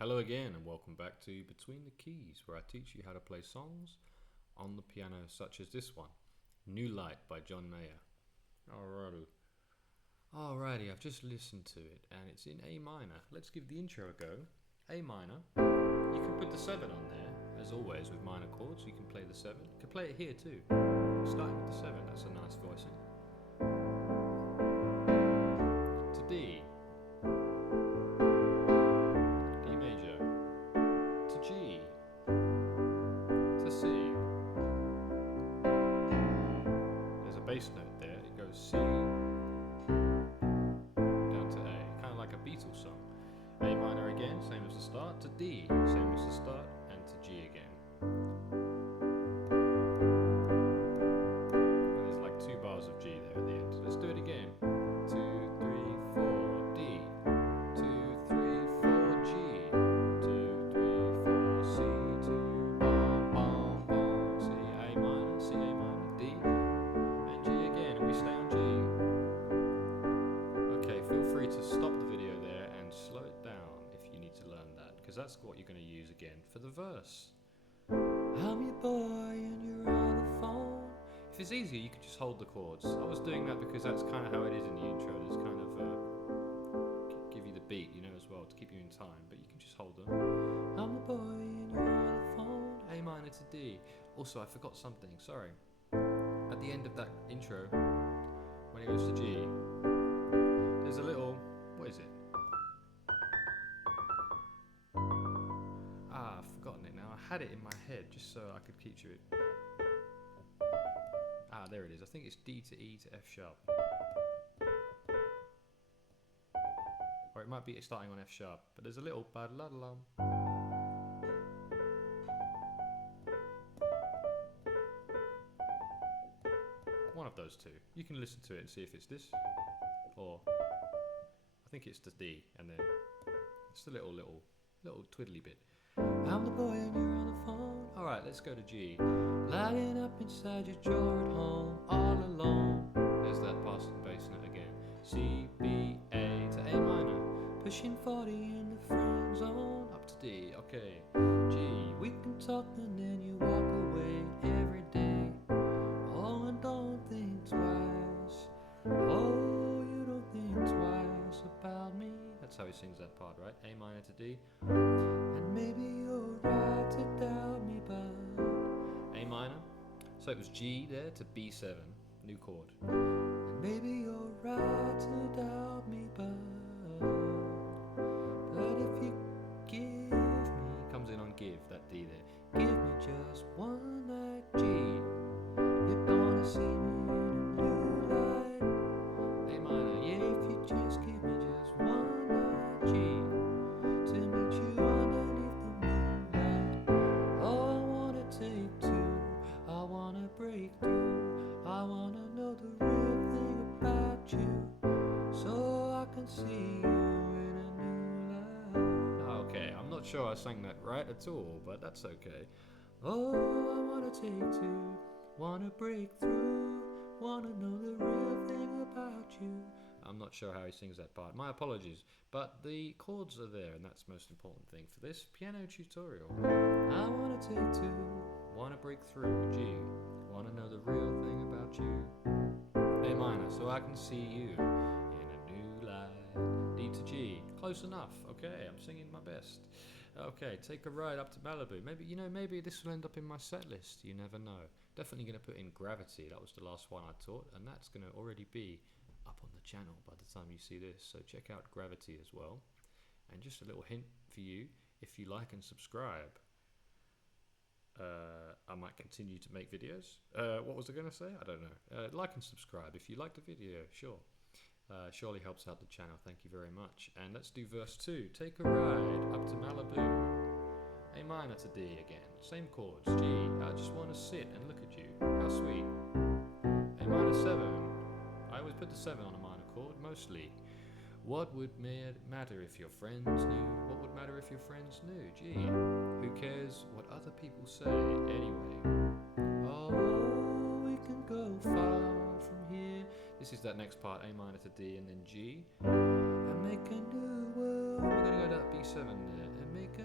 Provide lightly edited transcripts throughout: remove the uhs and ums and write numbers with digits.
Hello again and welcome back to Between the Keys, where I teach you how to play songs on the piano such as this one, New Light by John Mayer. Alrighty, I've just listened to it and it's in A minor. Let's give the intro a go. A minor. You can put the 7 on there, as always with minor chords. You can play the 7. You can play it here too. Starting with the 7, that's a nice voicing. To D. Bass note there, it goes C down to A, kind of like a Beatles song. A minor again, same as the start, to D, same as the start, and to G again. And there's like 2 bars of G there at the end. Let's do it again. 2, 3, 4, D. 2, 3, 4, G. 2, 3, 4, C. 2, bom, bom, bom. C, A minor, C, A minor, D. To stop the video there and slow it down if you need to learn that, because that's what you're going to use again for the verse. I'm your boy and you're on the phone. If it's easier, you could just hold the chords. I was doing that because that's kind of how it is in the intro. There's kind of give you the beat, you know, as well, to keep you in time, but you can just hold them. I'm the boy and you're on the phone. A minor to D. Also, I forgot something, sorry. At the end of that intro, when it goes to G, there's a little, what is it? I've forgotten it now. I had it in my head just so I could keep it. There it is. I think it's D to E to F sharp. Or it might be starting on F sharp, but there's a little ba-la-la-lam. One of those two. You can listen to it and see if it's this, or I think it's the D, and then it's the little twiddly bit. I'm the boy and you're on the phone. Alright, let's go to G. Lying up inside your drawer at home, all alone. There's that passing bass note again. C, B, A to A minor. Pushing 40 in the friend zone. Up to D, okay. G, we can talk and then you walk away every day. Oh, and don't think twice. Oh, you don't think twice about me. That's how he sings that part, right? A minor to D. And maybe you're right to doubt me, but A minor. So it was G there to B7, new chord. And maybe you're right to doubt me, but if you give me, comes in on give, that D there. Give me just one night, G. You're gonna see me in a new light. A minor, yeah, if you just give me just one night, G, to meet you underneath the moonlight. Oh, I wanna take 2, I wanna break through, I wanna know the real thing about you, so I can see you in a new light. Okay, I'm not sure I sang that right at all, but that's okay. Oh, I wanna take 2, wanna break through, wanna know the real thing about you. I'm not sure how he sings that part. My apologies. But the chords are there, and that's the most important thing for this piano tutorial. I wanna take 2, wanna break through, G. Wanna know the real thing about you. A minor, so I can see you in a new light. D to G. Close enough. Okay, I'm singing my best. Okay, take a ride up to Malibu. Maybe this will end up in my set list. You never know. Definitely going to put in Gravity. That was the last one I taught, and that's going to already be up on the channel by the time you see this. So check out Gravity as well. And just a little hint for you, if you like and subscribe, I might continue to make videos. What was I going to say? I don't know. Like and subscribe if you like the video, sure. Surely helps out the channel. Thank you very much. And let's do verse 2. Take a ride up to Malibu. A minor to D again. Same chords. G. I just want to sit and look at you. How sweet. A minor 7. I always put the 7 on a minor chord, mostly. What would matter if your friends knew? What would matter if your friends knew? G. Who cares what other people say anyway? Oh, we can go far from here. This is that next part, A minor to D and then G. And make a new world. We're going to go to that B7 there. And make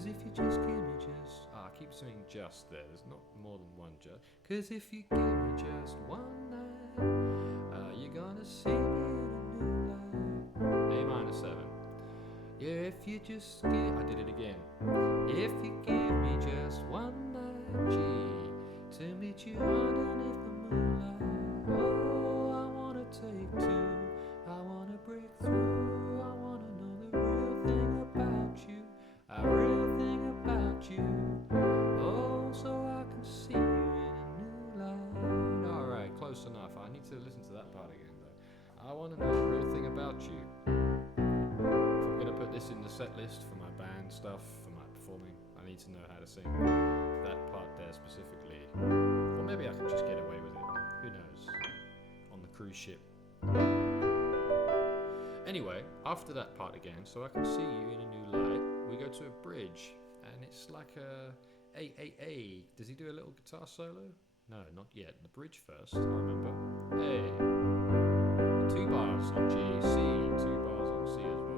'Cause if you just give me just, I keep saying just there, there's not more than one just. 'Cause if you give me just one night, you're gonna see me in a new light. A minor 7. Yeah, if you just give, I did it again. If you give me just one night, G, to meet you underneath the moonlight. Oh, I wanna take 2, I wanna break through, I wanna know the real thing about you, a real thing about you. Oh, so I can see you in a new light. Alright, close enough. I need to listen to that part again though. I wanna know the real thing about you. Put this in the set list for my band stuff, for my performing. I need to know how to sing that part there specifically. Or maybe I can just get away with it. Who knows? On the cruise ship. Anyway, after that part again, so I can see you in a new light, we go to a bridge. And it's like a A. Does he do a little guitar solo? No, not yet. The bridge first, I remember. A. 2 bars on G, C, 2 bars on C as well.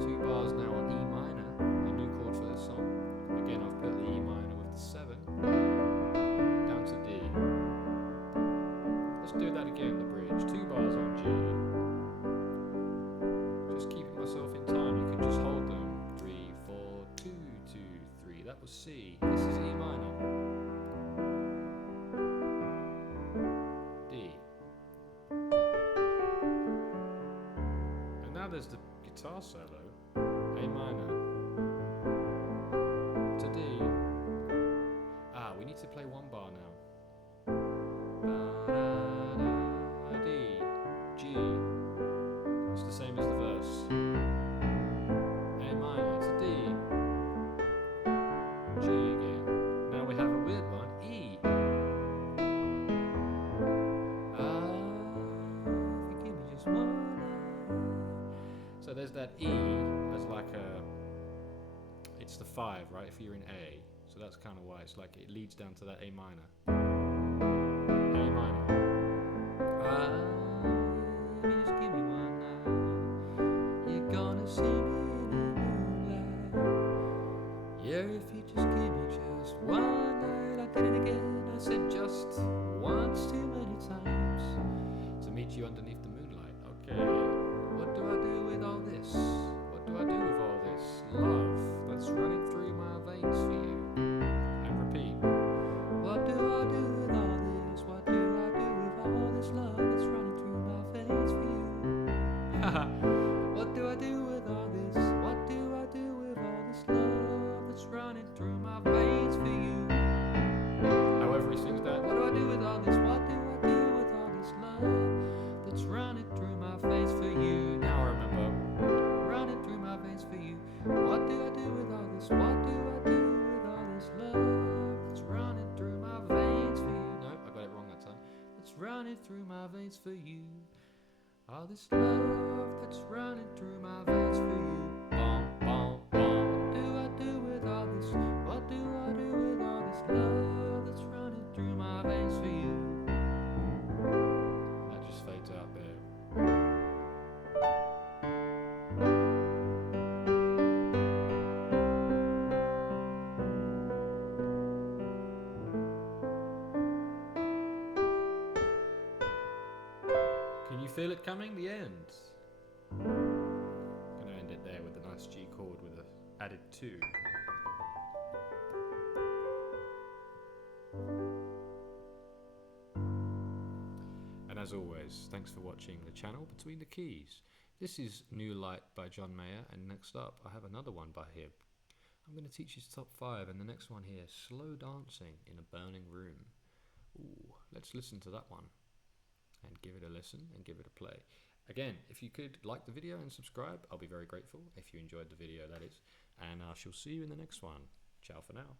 2 bars now on E minor, a new chord for this song. Again, I've put the E minor with the 7 down to D. Let's do that again, the bridge. 2 bars on G. Just keeping myself in time. You can just hold them. 3, 4, 2, 2, 3. That was C. This is E minor. D. And now there's the guitar solo. A minor to D. We need to play 1 bar now. D, G. It's the same as the verse. A minor to D. G again. Now we have a weird one. E. If you give me just one night. So there's that E as like a, it's the 5, right, if you're in A. So that's kind of why it's like it leads down to that A minor. A minor. If you just give me one night, you're gonna see me in a new light. Yeah, if you just give me just one night, I did it again. I said just once too many times to meet you underneath the moonlight. Okay, what do I do with all this? What do I do with all this love that's running through my veins for you? And repeat. What do I do with all this? What do I do with all this love that's running through my veins for you? What do I do with all this? What do I do with all this love that's running through my veins for you? However he sings that. What do I do with all this? What do I do with all this love that's running through my veins for you? Now I remember. Running through my veins for you. What do I do with all this? What do I do with all this love that's running through my veins for you? No, I got it wrong that time. That's running through my veins for you. All this love that's running through my veins for you. Bum, bum, bum. What do I do with all this? What do I do with all this love that's running through my veins for you? That just fades out there. Can you feel it coming? The end. I'm going to end it there with a nice G chord with a added 2. And as always, thanks for watching the channel Between the Keys. This is New Light by John Mayer, and next up I have another one by him. I'm going to teach his top 5, and the next one here, Slow Dancing in a Burning Room. Ooh, let's listen to that one and give it a listen and give it a play. Again, if you could like the video and subscribe, I'll be very grateful. If you enjoyed the video, that is. And I shall see you in the next one. Ciao for now.